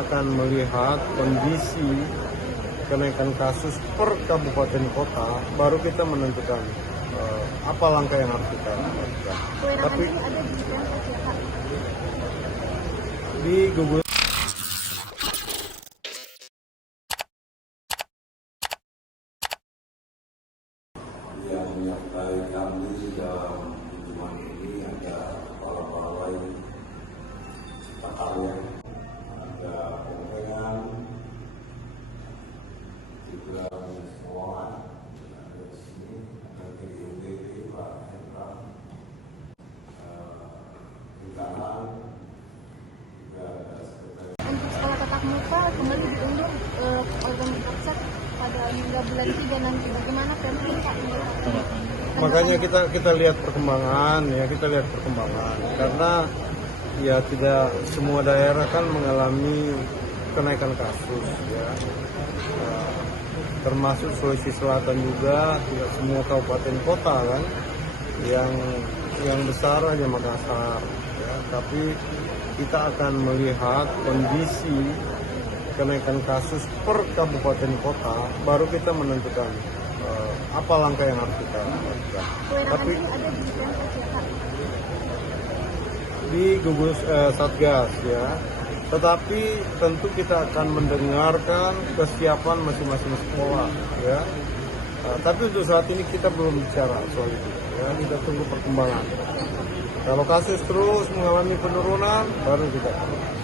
kita akan melihat kondisi kenaikan kasus per kabupaten kota, baru kita menentukan apa langkah yang harus kita lakukan. Tapi di Google yang menyertai kami dalam kunjungan ini ada kepala balai cipta karya, ada pemerintahan, juga sekolah, ada di sini, ada GIUD, Pak Hendra, Bintang, juga ada sekretaris. Untuk sekolah tatap muka kembali diundur organisasi pada hingga bulan 3 nanti. Bagaimana penting Pak? Makanya kita lihat perkembangan karena ya tidak semua daerah kan mengalami kenaikan kasus ya. Termasuk Sulawesi Selatan juga, tidak semua kabupaten kota kan yang besar hanya Makassar ya. Tapi kita akan melihat kondisi kenaikan kasus per kabupaten kota, baru kita menentukan apa langkah yang harus kita lakukan. Tapi di gugus Satgas ya, tetapi tentu kita akan mendengarkan kesiapan masing-masing sekolah ya. Tapi untuk saat ini kita belum bicara soal itu ya, kita tunggu perkembangan. Kalau kasus terus mengalami penurunan, baru kita bicara.